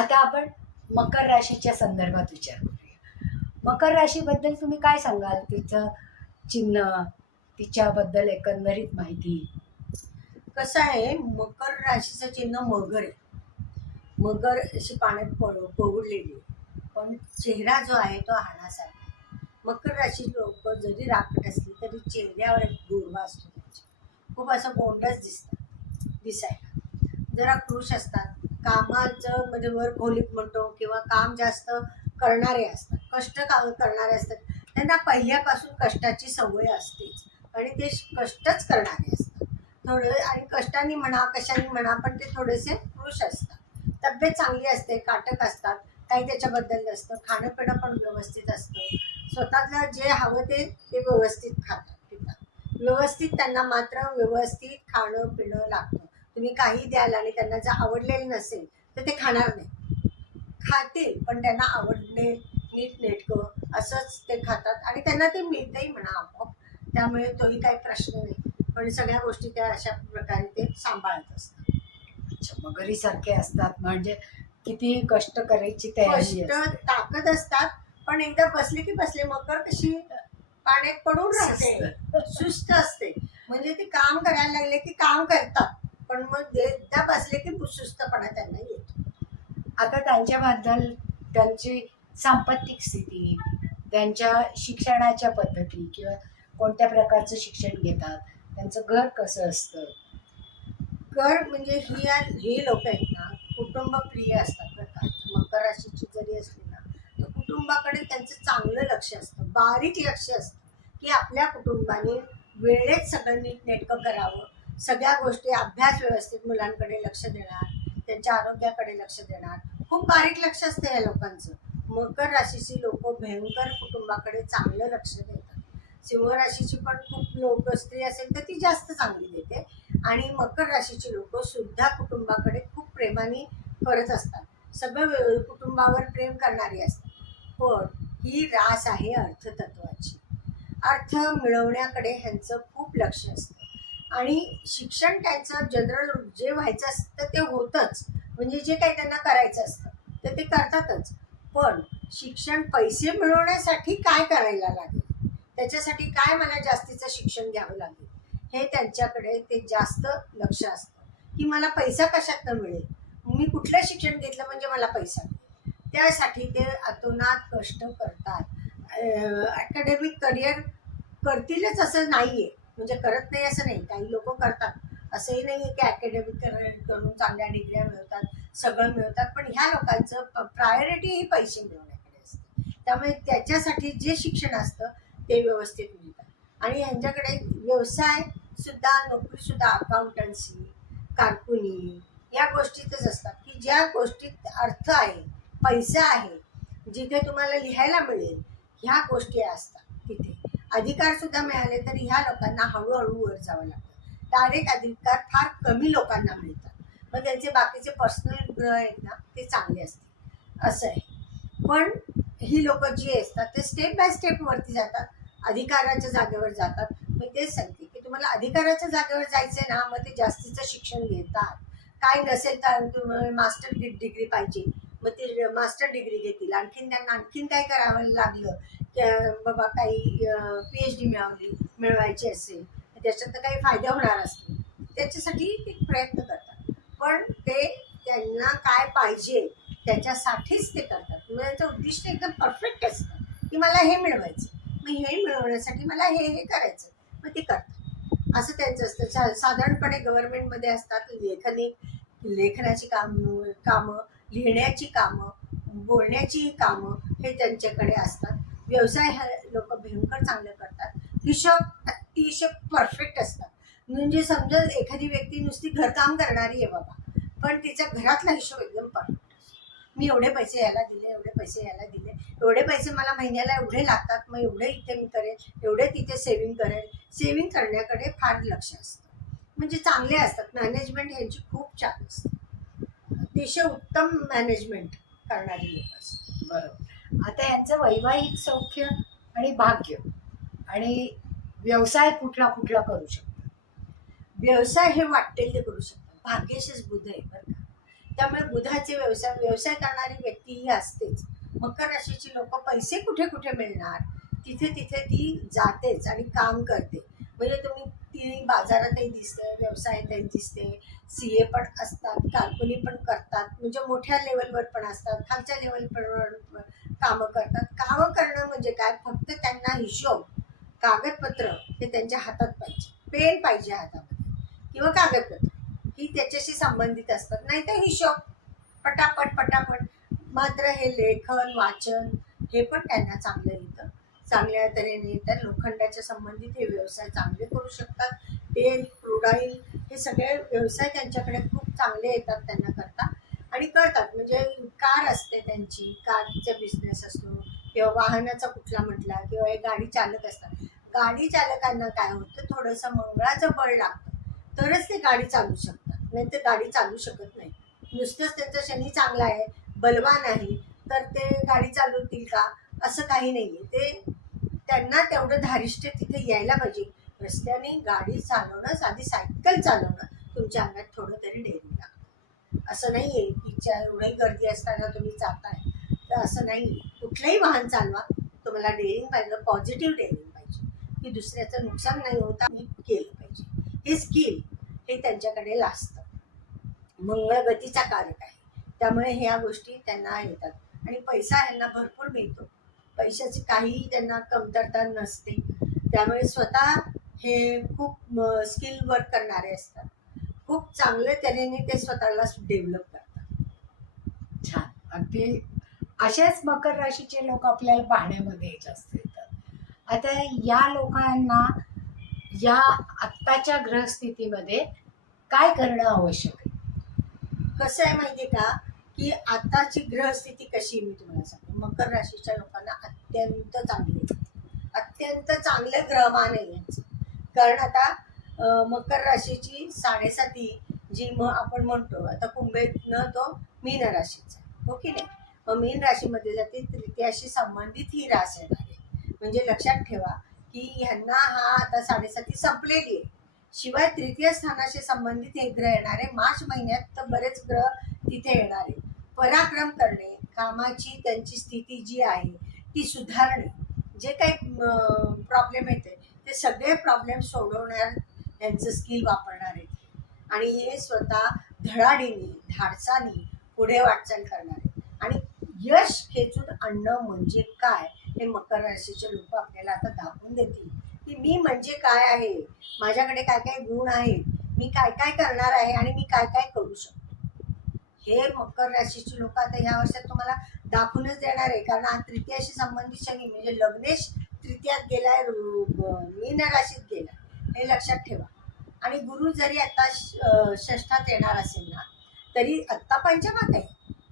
आता आपण मकर राशीच्या संदर्भात विचार करूया. मकर राशीबद्दल तुम्ही काय सांगाल? तिचं चिन्ह तिच्याबद्दल एकंदरीत माहिती? कसं आहे मकर राशीचं चिन्ह मगर आहे. मगर अशी पाण्यात पड पवडलेली पण चेहरा जो आहे तो हाणासारखा मकर राशी लोक जरी राखट असली तरी चेहऱ्यावर एक गोरवा असतो त्यांची. खूप असं गोंडच दिसतात दिसायला. जरा खुश असतात कामाचं म्हणजे वर खोलीत म्हणतो किंवा काम जास्त करणारे असतात कष्ट का करणारे असतात त्यांना पहिल्यापासून कष्टाची सवय असतेच. आणि ते कष्टच करणारे असतात. थोडं आणि कष्टाने म्हणा कशाने म्हणा पण ते थोडेसे खुश असतात. तब्येत चांगली असते काटक असतात काही त्याच्याबद्दल नसतं खाणं पिणं पण व्यवस्थित असतं. स्वतःला जे हवं ते ते व्यवस्थित खातात पितात. व्यवस्थित त्यांना मात्र व्यवस्थित खाणं पिणं लागतं. तुम्ही काही द्याल आणि त्यांना जर आवडलेलं नसेल तर ते खाणार नाही. खातील पण त्यांना आवडले नीट नेटकं असंच ते खातात. आणि त्यांना ते मिळतंही म्हणा आपोआप. त्यामुळे तोही काही प्रश्न नाही. पण सगळ्या गोष्टी त्या अशा प्रकारे ते सांभाळत असतात. अच्छा मगरीसारखे असतात. म्हणजे किती कष्ट करायची तयारी कष्ट. ताकद असतात. पण एकदा बसले की बसले मकर कशी पाण्यात पडून राहते. सुस्त असते. म्हणजे ते काम करायला लागले की काम करतात. पण मग एकदा बसले की सुस्तपणा त्यांना येतो. आता त्यांच्याबद्दल त्यांची सांपत्तिक स्थिती त्यांच्या शिक्षणाच्या पद्धती किंवा कोणत्या प्रकारचं शिक्षण घेतात त्यांचं घर कसं असतं? कर म्हणजे ही हे लोक आहेत ना कुटुंबप्रिय असतात बरं मकर राशीची जरी असली ना तर कुटुंबाकडे त्यांचं चांगलं लक्ष असतं बारीक लक्ष असतं की आपल्या कुटुंबाने वेळेत सगळं नीटनेटकं करावं. सगळ्या गोष्टी अभ्यास व्यवस्थित मुलांकडे लक्ष देणार त्यांच्या आरोग्याकडे लक्ष देणार. खूप बारीक लक्ष असते या लोकांचं. मकर राशीची लोक भयंकर कुटुंबाकडे चांगलं लक्ष देतात. सिंह राशीची पण खूप लोक स्त्री असेल तर ती जास्त चांगली देते. आणि मकर राशीची लोक सुद्धा कुटुंबाकडे खूप प्रेमाने करत असतात. सगळं कुटुंबावर प्रेम करणारी असतात. पण ही रास आहे अर्थतत्वाची. अर्थ मिळवण्याकडे ह्यांचं खूप लक्ष असतं. आणि शिक्षण त्यांचं जनरल जे व्हायचं असतं ते होतंच. म्हणजे जे काही त्यांना करायचं असतं तर ते करतातच. पण शिक्षण पैसे मिळवण्यासाठी काय करायला लागेल? त्याच्यासाठी काय मला जास्तीचं शिक्षण घ्यावं लागेल? हे त्यांच्याकडे ते जास्त लक्ष असतं. की मला पैसा कशातनं मिळेल? मी कुठलं शिक्षण घेतलं म्हणजे मला पैसा मिळेल? त्यासाठी ते अतोनात कष्ट करतात. अकॅडमिक करिअर करतीलच असं नाही आहे म्हणजे करत नाही असं नाही. काही लोक करतात. असंही नाही आहे की अकॅडमिक करून चांगल्या डिग्र्या मिळवतात सगळं मिळवतात पण ह्या लोकांचं प्रायोरिटी ही पैसे मिळवण्याकडे असते. त्यामुळे त्याच्यासाठी जे शिक्षण असतं ते व्यवस्थित मिळतात आणि यांच्याकडे व्यवसाय सुद्धा नोकरी सुद्धा अकाउंटन्सी कारकुनी या गोष्टीतच असतात. की ज्या गोष्टीत अर्थ आहे पैसा आहे जिथे तुम्हाला लिहायला मिळेल ह्या गोष्टी असतात. अधिकार सुद्धा मिळाले तरी ह्या लोकांना हळूहळू वर जावं लागतं. डायरेक्ट अधिकार फार कमी लोकांना मिळतात. मग त्यांचे बाकीचे पर्सनल ग्रह आहेत ना ते चांगले असते असं आहे. पण ही लोक जी असतात ते स्टेप बाय स्टेप वरती जातात. अधिकाराच्या जागेवर जातात. मी तेच सांगते की तुम्हाला अधिकाराच्या जागेवर जायचंय ना मग ते जास्तीचं शिक्षण घेतात. काय नसेल तर तुम्हाला मास्टर डिग्री पाहिजे. मग ते मास्टर डिग्री घेतील. आणखीन त्यांना आणखीन काय करावं लागलं? बाबा काही पी एच डी मिळवली मिळवायची असेल त्याच्यात तर काही फायदा होणार असतो. त्याच्यासाठी ते प्रयत्न करतात. पण ते त्यांना काय पाहिजे त्याच्यासाठीच ते करतात. म्हणजे त्यांचं उद्दिष्ट एकदम परफेक्ट असतं की मला हे मिळवायचं. मग हे मिळवण्यासाठी मला हे हे करायचं. मग ते करतात. असं त्यांचं असतं. सा साधारणपणे गव्हर्नमेंटमध्ये असतात लेखनिक लेखनाची काम कामं. लिहिण्याची कामं बोलण्याची कामं हे त्यांच्याकडे असतात. व्यवसाय हे लोक भयंकर चांगलं करतात. हिशोब अतिशय परफेक्ट असतात. म्हणजे समजा एखादी व्यक्ती नुसती घरकाम करणारी आहे बाबा पण तिच्या घरातला हिशोब एकदम परफेक्ट असतो. मी एवढे पैसे यायला दिले एवढे पैसे यायला दिले एवढे पैसे मला महिन्याला एवढे लागतात मग एवढे इथे मी करेन एवढे तिथे सेव्हिंग करेल. सेव्हिंग करण्याकडे फार लक्ष असतं. म्हणजे चांगले असतात. मॅनेजमेंट यांची खूप छान असते. अतिशय उत्तम मॅनेजमेंट करणारी लोक बरोबर. आता यांचं वैवाहिक सौख्य आणि भाग्य आणि व्यवसाय कुठला कुठला करू शकतो व्यवसाय हे वाटेल ते करू शकतात. भाग्यशीच बुध आहे बरं का. त्यामुळे बुधाचे व्यवसाय व्यवसाय करणारी व्यक्ती ही असतेच. मकर राशीची लोक पैसे कुठे कुठे मिळणार? तिथे तिथे ती जातेच आणि काम करते. म्हणजे तुम्ही ती बाजारातही दिसते व्यवसायातही दिसते सी ए पण असतात कारकुनी पण करतात म्हणजे मोठ्या लेवलवर पण असतात खालच्या लेवलवर कामं करतात. कामं करणं म्हणजे काय? फक्त त्यांना हिशोब कागदपत्र हे त्यांच्या हातात पाहिजे. पेन पाहिजे हातामध्ये किंवा कागदपत्र. ही त्याच्याशी संबंधित असतात. नाही तर हिशोब. पटापट पटापट. मात्र हे लेखन वाचन हे पण त्यांना चांगलं येतं. चांगल्या तऱ्हेने तर लोखंडाच्या संबंधित हे व्यवसाय चांगले करू शकतात. तेल क्रूडाईल हे सगळे व्यवसाय त्यांच्याकडे खूप चांगले येतात त्यांना करता. आणि करतात. म्हणजे कार असते त्यांची. कारचा बिझनेस असतो किंवा वाहनाचा कुठला म्हटला किंवा हे गाडी चालक असतात. गाडी चालकांना काय होतं? थोडंसं मंगळाचं बळ लागतं. तरच ते गाडी चालू शकतात. नाही तर गाडी चालू शकत नाही. नुसतंच त्यांचा शनी चांगला आहे बलवान आहे तर ते गाडी चालवतील का? असं काही नाही आहे ते त्यांना तेवढं धारिष्ट्य तिथे यायला पाहिजे. रस्त्याने गाडी चालवणं साधी सायकल चालवणं तुमच्या अंगात थोडं तरी डेअरिंग लागतं. असं नाही आहे की एवढी गर्दी असताना तुम्ही जाताय तर असं नाही कुठलंही वाहन चालवा तुम्हाला डेअरिंग पाहिजे पॉझिटिव्ह डेअरिंग पाहिजे. की दुसऱ्याचं नुकसान नाही होता मी केलं पाहिजे. हे स्किल हे त्यांच्याकडे लाजतं. मंगळ गतीचा कारक आहे. त्यामुळे ह्या गोष्टी त्यांना येतात. आणि पैसा ह्यांना भरपूर मिळतो. पैशाची काहीही त्यांना कमतरता नसते. त्यामुळे स्वतः हे खूप स्किल वर्क करणारे असतात. खूप चांगल्या तऱ्हेने ते स्वतःला डेव्हलप करतात. छान. अगदी असेच मकर राशीचे लोक आपल्याला पाहण्यामध्ये जास्त येतात. आता या लोकांना या आत्ताच्या ग्रहस्थितीमध्ये काय करणं आवश्यक आहे? कसं आहे माहिती का? की आताची ग्रहस्थिती कशी आहे मी तुम्हाला सांगते. मकर राशीच्या लोकांना अत्यंत चांगली अत्यंत चांगलं ग्रहमान आहे यांचं. कारण आता मकर राशीची साडेसाती जी मग आपण म्हणतो आता कुंभेतनं तो मीन राशीचा हो की नाही? मग मीन राशीमध्ये जाते तृतीयाशी संबंधित ही रास येणार आहे. म्हणजे लक्षात ठेवा की ह्यांना हा आता साडेसाती संपलेली आहे. शिवाय तृतीय स्थानाशी संबंधित हे ग्रह येणार आहे. मार्च महिन्यात तर बरेच ग्रह तिथे येणार आहे पराक्रम करणे कामाची त्यांची स्थिती जी आहे ती सुधारणे. जे काही प्रॉब्लेम येते ते सगळे प्रॉब्लेम सोडवण्यात त्यांचं स्किल वापरणार आहेत. आणि हे स्वतः धडाडीने धाडसाने पुढे वाटचाल करणार आहे आणि यश खेचून आणणं म्हणजे काय हे मकर राशीचे लोक आपल्याला आता दाखवून देतील. की मी म्हणजे काय आहे? माझ्याकडे काय काय गुण आहेत? मी काय काय करणार आहे? आणि मी काय काय करू शकतो? हे मकर राशीची लोक आता ह्या वर्षात तुम्हाला दाखवूनच देणार आहे. कारण हा तृतीयाशी संबंधित शनी म्हणजे लग्नेश तृतीयात गेलाय मीन राशीत गेला हे लक्षात ठेवा. आणि गुरु जरी आता षष्ठात येणार असेल ना तरी आत्ता पंचमात आहे.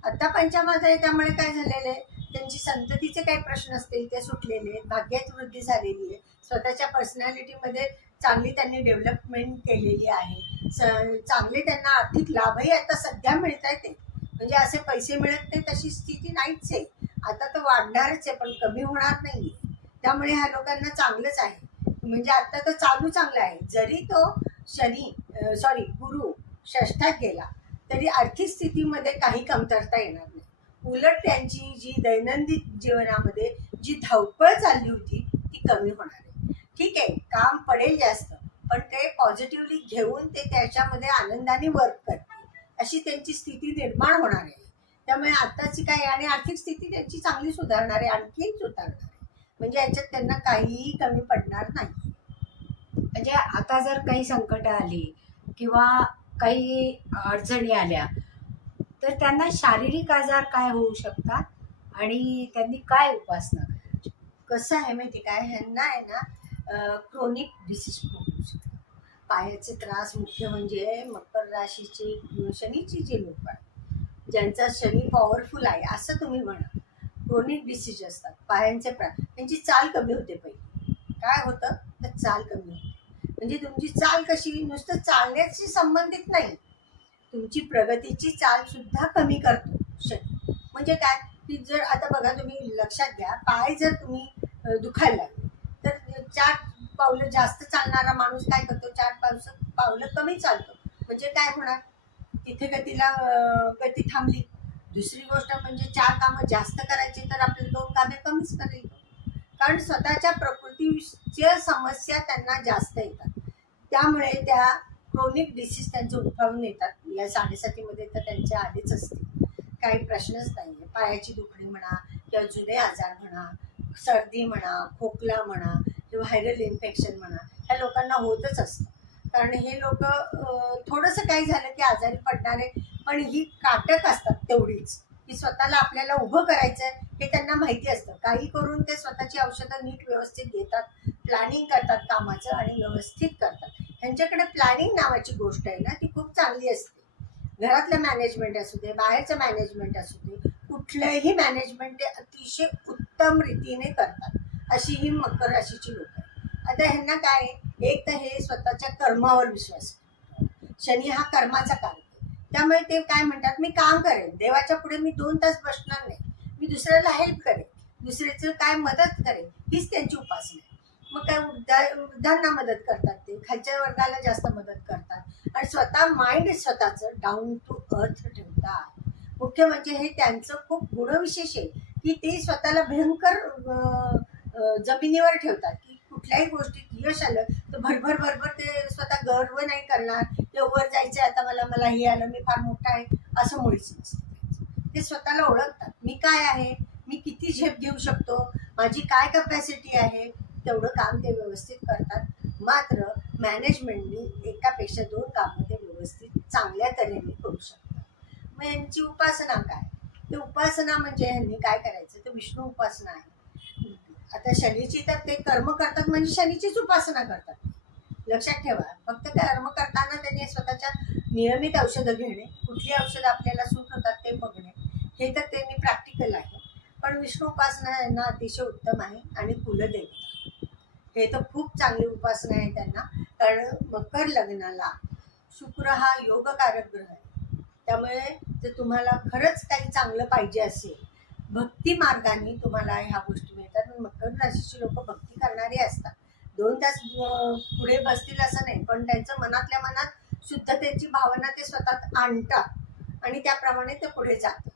आत्ता पंचमात आहे त्यामुळे काय झालेलं आहे? त्यांची संततीचे काही प्रश्न असतील ते सुटलेले आहेत भाग्यात वृद्धी झालेली आहे. स्वतःच्या पर्सनॅलिटीमध्ये चांगली त्यांनी डेव्हलपमेंट केलेली आहे. चांगले त्यांना आर्थिक लाभही आता सध्या मिळत आहेत ते. म्हणजे असे पैसे मिळत नाही तशी स्थिती नाहीच आहे. आता तर वाढणारच आहे पण कमी होणार नाही त्यामुळे ह्या लोकांना चांगलंच आहे. म्हणजे आता तर चालू चांगलं आहे. जरी तो शनी सॉरी गुरु षष्ठात गेला तरी आर्थिक स्थितीमध्ये काही कमतरता येणार नाही. उलट त्यांची जी दैनंदिन जीवनामध्ये जी धावपळ चालली होती ती कमी होणार आहे. ठीक आहे काम पडेल जास्त पण ते पॉझिटिव्हली घेऊन ते त्याच्यामध्ये आनंदाने वर्क करतील अशी त्यांची स्थिती निर्माण होणार आहे. त्यामुळे आताची काय आणि आर्थिक स्थिती त्यांची चांगली सुधारणार आहे आणखीन सुधारणार आहे. म्हणजे याच्यात त्यांना काहीही कमी पडणार नाही. म्हणजे आता जर काही संकट आली किंवा काही अडचणी आल्या तर त्यांना शारीरिक आजार काय होऊ शकतात आणि त्यांनी काय उपासना करायची? कसं आहे माहिती काय ह्यांना आहे ना क्रोनिक डिसीज पायाचे त्रास मुख्य म्हणजे मकर राशीचे शनीची जी लोक आहेत ज्यांचा शनी पॉवरफुल आहे असं तुम्ही म्हणा. क्रोनिक डिसीज असतात पायांचे प्रा त्यांची चाल कमी होते पहिली. काय होतं? तर चाल कमी होते. म्हणजे तुमची चाल कशी? नुसतं चालण्याशी संबंधित नाही. तुमची प्रगतीची चाल सुद्धा कमी करतो शनी. म्हणजे काय? की जर आता बघा तुम्ही लक्षात घ्या पाय जर तुम्ही दुखायला लागले तर चार पावलं जास्त चालणारा माणूस काय करतो? चार पाऊस पावलं कमी चालतो. म्हणजे काय होणार? तिथे गतीला गती थांबली. दुसरी गोष्ट म्हणजे चार कामं जास्त करायची तर आपले दोन कामे कमीच करायची. कारण स्वतःच्या प्रकृतीच्या समस्या त्यांना जास्त येतात. त्यामुळे त्या क्रोनिक डिसीज त्यांचे उद्भवून येतात. या साडेसातीमध्ये तर त्यांचे आधीच असते काही प्रश्नच नाही आहे पायाची दुखणी म्हणा किंवा जुने आजार म्हणा सर्दी म्हणा खोकला म्हणा व्हायरल इन्फेक्शन म्हणा ह्या लोकांना होतच असतं. कारण हे लोक थोडंसं काही झालं की आजारी पडणारे पण ही काटक असतात तेवढीच. की स्वतःला आपल्याला उभं करायचं आहे हे त्यांना माहिती असतं. काही करून ते स्वतःची औषधं नीट व्यवस्थित घेतात प्लॅनिंग करतात कामाचं आणि व्यवस्थित करतात. ह्यांच्याकडे प्लॅनिंग नावाची गोष्ट आहे ना ती खूप चांगली असते. घरातलं मॅनेजमेंट असू दे बाहेरचं मॅनेजमेंट असू दे कुठलंही मॅनेजमेंट ते अतिशय उत्तम रीतीने करतात. अशी ही मकर राशीची लोक आहेत. आता ह्यांना काय एक तर हे स्वतःच्या कर्मावर विश्वास शनी हा कर्माचा कारक आहे. त्यामुळे ते काय म्हणतात? मी काम करेन. देवाच्या पुढे मी दोन तास बसणार नाही. मी दुसऱ्याला हेल्प करेन. दुसऱ्याचं काय मदत करेन? हीच त्यांची उपासना आहे. मग काय वृद्धा वृद्धांना मदत करतात ते? खालच्या वर्गाला जास्त मदत करतात. आणि स्वतः माइंड स्वतःचं डाऊन टू अर्थ ठेवतात. मुख्य म्हणजे हे त्यांचं खूप गुणविशेष आहे. की ते स्वतःला भयंकर जमिनीवर ठेवतात की कुठल्याही गोष्टीत यश आलं तर भरभर भरभर ते स्वतः गर्व नाही करणार ते वर जायचं आता मला मला हे आलं मी फार मोठा आहे असं मुळीच नसतं ते स्वतःला ओळखतात. मी काय आहे? मी किती झेप घेऊ शकतो? माझी काय कपॅसिटी आहे? तेवढं काम ते व्यवस्थित करतात. मात्र मॅनेजमेंटनी एकापेक्षा दोन कामं ते व्यवस्थित चांगल्या तऱ्हेने करू शकतात. मग यांची उपासना काय? ते उपासना म्हणजे ह्यांनी काय करायचं? तर विष्णू उपासना आहे. आता शनीची तर ते कर्म करतात म्हणजे शनीचीच उपासना करतात. लक्षात ठेवा फक्त कर्म करताना त्यांनी स्वतःच्या नियमित औषधं घेणे कुठली औषधं आपल्याला सूट होतात ते बघणे हे तर त्यांनी प्रॅक्टिकल आहे. पण विष्णू उपासना यांना अतिशय उत्तम आहे आणि कुलदेवता हे तर खूप चांगली उपासना आहे त्यांना कारण मकर लग्नाला शुक्र हा योगकारक ग्रह आहे. त्यामुळे जर तुम्हाला खरंच काही चांगलं पाहिजे असेल भक्ती मार्गाने तुम्हाला ह्या गोष्टी मिळतात मकर राशीची लोक भक्ती करणारी असतात. दोन तास पुढे बसतील असं नाही पण त्यांचं मनातल्या मनात शुद्धतेची भावना ते स्वतः आणतात. आणि त्याप्रमाणे ते पुढे जातात.